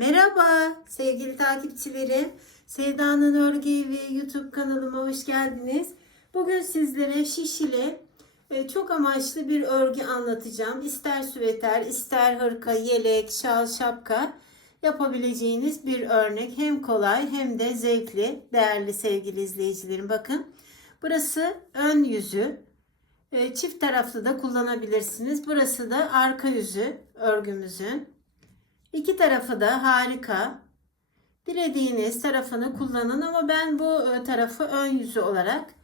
Merhaba sevgili takipçilerim. Sevda'nın Örgü Evi YouTube kanalıma hoş geldiniz. Bugün sizlere şişili e, çok amaçlı bir örgü anlatacağım. İster süveter, ister hırka, yelek, şal, şapka yapabileceğiniz bir örnek. Hem kolay hem de zevkli değerli sevgili izleyicilerim. Bakın burası ön yüzü. E, Çift taraflı da kullanabilirsiniz. Burası da arka yüzü örgümüzün. İki tarafı da harika. Dilediğiniz tarafını kullanın ama ben bu e, tarafı ön yüzü olarak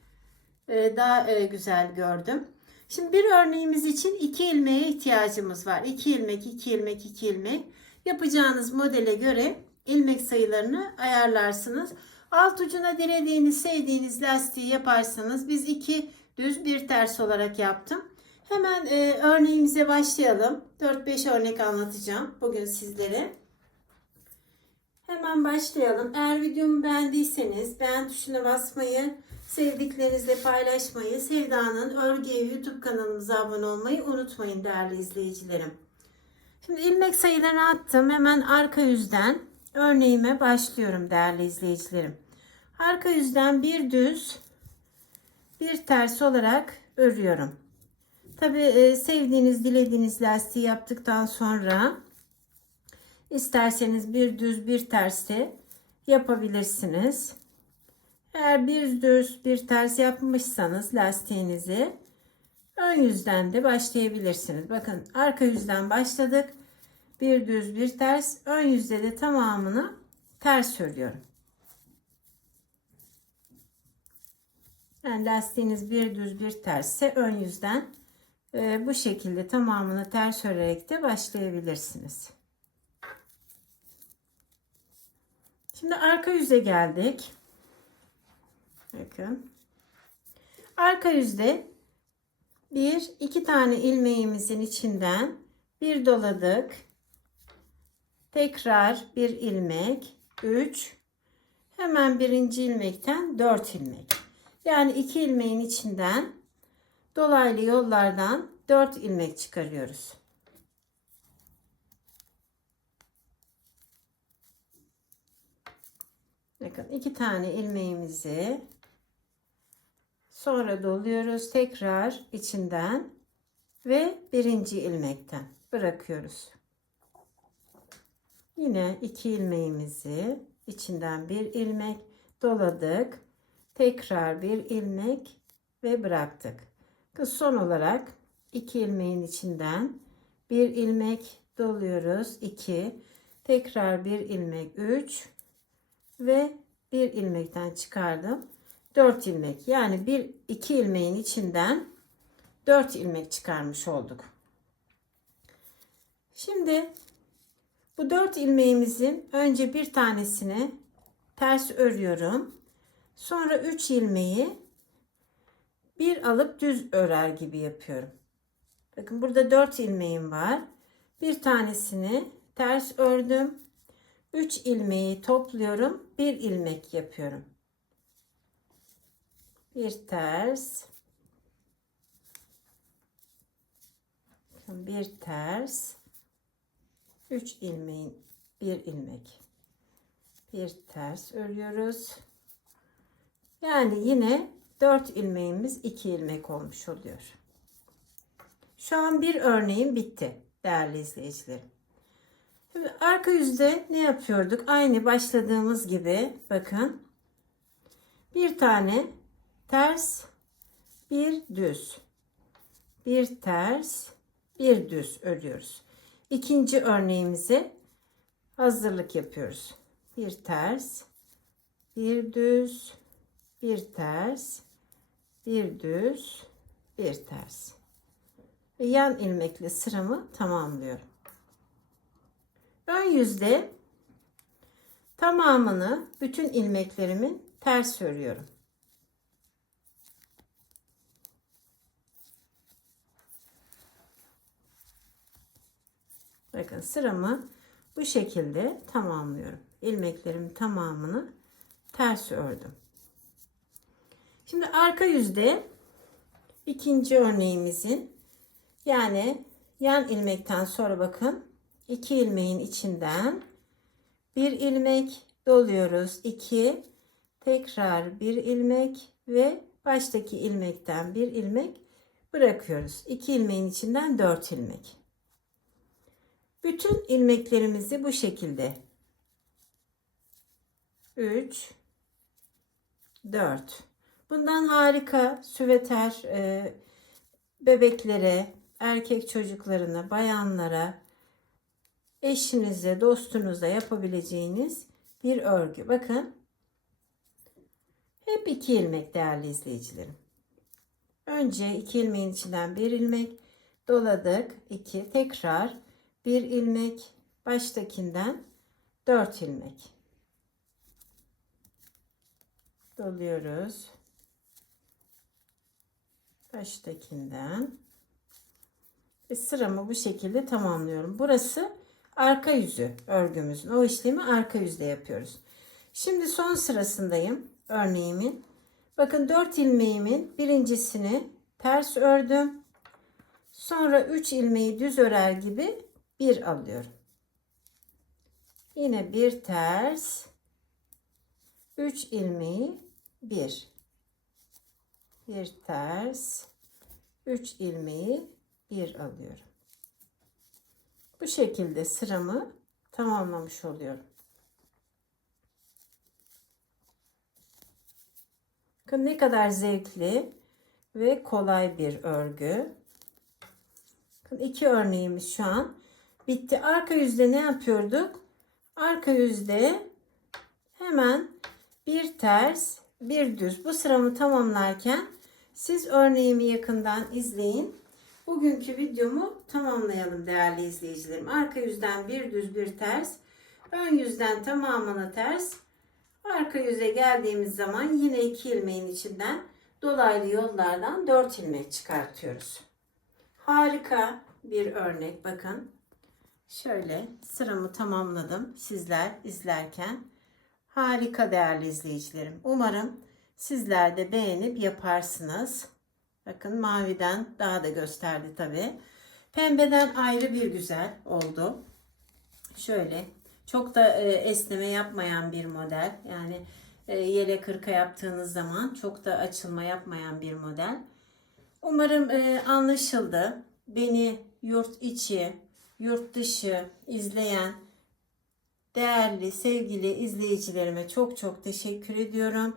e, daha e, güzel gördüm. Şimdi bir örneğimiz için iki ilmeğe ihtiyacımız var. İki ilmek, iki ilmek, iki ilmek. Yapacağınız modele göre ilmek sayılarını ayarlarsınız. Alt ucuna dilediğiniz, sevdiğiniz lastiği yaparsanız biz iki düz bir ters olarak yaptım. Hemen e, örneğimize başlayalım. 4-5 örnek anlatacağım bugün sizlere. Hemen başlayalım. Eğer videomu beğendiyseniz beğen tuşuna basmayı, sevdiklerinizle paylaşmayı, Sevda'nın Örgü YouTube kanalımıza abone olmayı unutmayın değerli izleyicilerim. Şimdi ilmek sayılarını attım. Hemen arka yüzden örneğime başlıyorum değerli izleyicilerim. Arka yüzden bir düz, bir ters olarak örüyorum. Tabi e, sevdiğiniz, dilediğiniz lastiği yaptıktan sonra isterseniz bir düz bir tersi yapabilirsiniz. Eğer bir düz bir ters yapmışsanız lastiğinizi ön yüzden de başlayabilirsiniz. Bakın arka yüzden başladık. Bir düz bir ters. Ön yüzde de tamamını ters örüyorum. Yani lastiğiniz bir düz bir tersse ön yüzden bu şekilde tamamını ters örerek de başlayabilirsiniz. Şimdi arka yüze geldik. Bakın. Arka yüzde bir iki tane ilmeğimizin içinden bir doladık. Tekrar bir ilmek. Üç. Hemen birinci ilmekten dört ilmek. Yani iki ilmeğin içinden dolaylı yollardan 4 ilmek çıkarıyoruz. Bakın iki tane ilmeğimizi sonra doluyoruz tekrar içinden ve birinci ilmekten bırakıyoruz. Yine iki ilmeğimizi içinden bir ilmek doladık. Tekrar bir ilmek ve bıraktık. Son olarak iki ilmeğin içinden bir ilmek doluyoruz. 2 tekrar bir ilmek 3 ve bir ilmekten çıkardım. 4 ilmek. Yani bir iki ilmeğin içinden 4 ilmek çıkarmış olduk. Şimdi bu 4 ilmeğimizin önce bir tanesini ters örüyorum. Sonra 3 ilmeği bir alıp düz örer gibi yapıyorum. Bakın burada 4 ilmeğim var. Bir tanesini ters ördüm. 3 ilmeği topluyorum. Bir ilmek yapıyorum. Bir ters. Bir ters. 3 ilmeğin bir ilmek. Bir ters örüyoruz. Yani yine 4 ilmeğimiz 2 ilmek olmuş oluyor. Şu an bir örneğim bitti değerli izleyicilerim. Şimdi arka yüzde ne yapıyorduk? Aynı başladığımız gibi bakın. Bir tane ters, bir düz. Bir ters, bir düz örüyoruz. İkinci örneğimize hazırlık yapıyoruz. Bir ters, bir düz, bir ters, bir düz, bir ters. Ve yan ilmekle sıramı tamamlıyorum. Ön yüzde tamamını bütün ilmeklerimin ters örüyorum. Bakın sıramı bu şekilde tamamlıyorum. İlmeklerimin tamamını ters ördüm. Şimdi arka yüzde ikinci örneğimizin yani yan ilmekten sonra bakın iki ilmeğin içinden bir ilmek doluyoruz. 2 tekrar bir ilmek ve baştaki ilmekten bir ilmek bırakıyoruz. 2 ilmeğin içinden 4 ilmek. Bütün ilmeklerimizi bu şekilde 3 4 Bundan harika süveter e, bebeklere, erkek çocuklarına, bayanlara, eşinize, dostunuza yapabileceğiniz bir örgü. Bakın. Hep iki ilmek değerli izleyicilerim. Önce iki ilmeğin içinden bir ilmek doladık. 2 tekrar bir ilmek baştakinden 4 ilmek doluyoruz baştakinden ve sıramı bu şekilde tamamlıyorum. Burası arka yüzü örgümüzün. O işlemi arka yüzde yapıyoruz. Şimdi son sırasındayım örneğimin. Bakın 4 ilmeğimin birincisini ters ördüm. Sonra 3 ilmeği düz örer gibi bir alıyorum. Yine bir ters 3 ilmeği bir bir ters 3 ilmeği bir alıyorum. Bu şekilde sıramı tamamlamış oluyorum. Bakın ne kadar zevkli ve kolay bir örgü. Bakın iki örneğimiz şu an bitti. Arka yüzde ne yapıyorduk? Arka yüzde hemen bir ters bir düz. Bu sıramı tamamlarken siz örneğimi yakından izleyin. Bugünkü videomu tamamlayalım değerli izleyicilerim. Arka yüzden bir düz bir ters. Ön yüzden tamamını ters. Arka yüze geldiğimiz zaman yine iki ilmeğin içinden dolaylı yollardan 4 ilmek çıkartıyoruz. Harika bir örnek bakın. Şöyle sıramı tamamladım sizler izlerken. Harika değerli izleyicilerim. Umarım sizler de beğenip yaparsınız. Bakın maviden daha da gösterdi tabi. Pembeden ayrı bir güzel oldu. Şöyle çok da e, esneme yapmayan bir model. Yani e, yele kırka yaptığınız zaman çok da açılma yapmayan bir model. Umarım e, anlaşıldı. Beni yurt içi, yurt dışı izleyen değerli sevgili izleyicilerime çok çok teşekkür ediyorum.